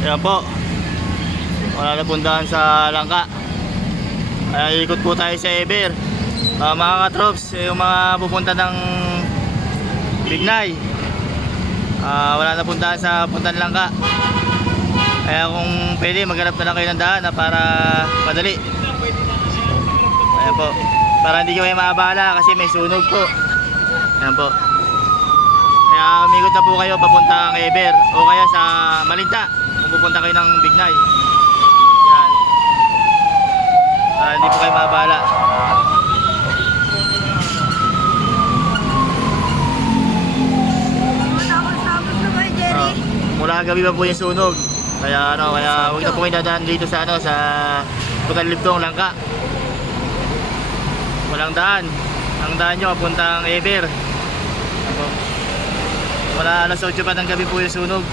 Ayan po. Wala na pundahan sa Langka. Ay, ikot po tayo sa Eber. Mga katrops, yung mga pupunta ng Bignay, wala na puntahan sa Puntan Langka. Kaya kung pwede, maghanap na lang kayo ng daan para madali. Ayan po. Para hindi kayo maabala kasi may sunog po. Ayan po. Kaya umikot na po kayo papuntang Eber o kaya sa Malinta kung pupunta kayo ng Bignay. Ayan. Para hindi po kayo maabala. Mula gabi pa po yung sunog. Kaya huwag na po kayo dadaan dito sa sa Puntan Libdong Langka. Walang daan. Ang daan nyo papuntang Eber. Wala, alas 8 pa ng gabi po yung sunog.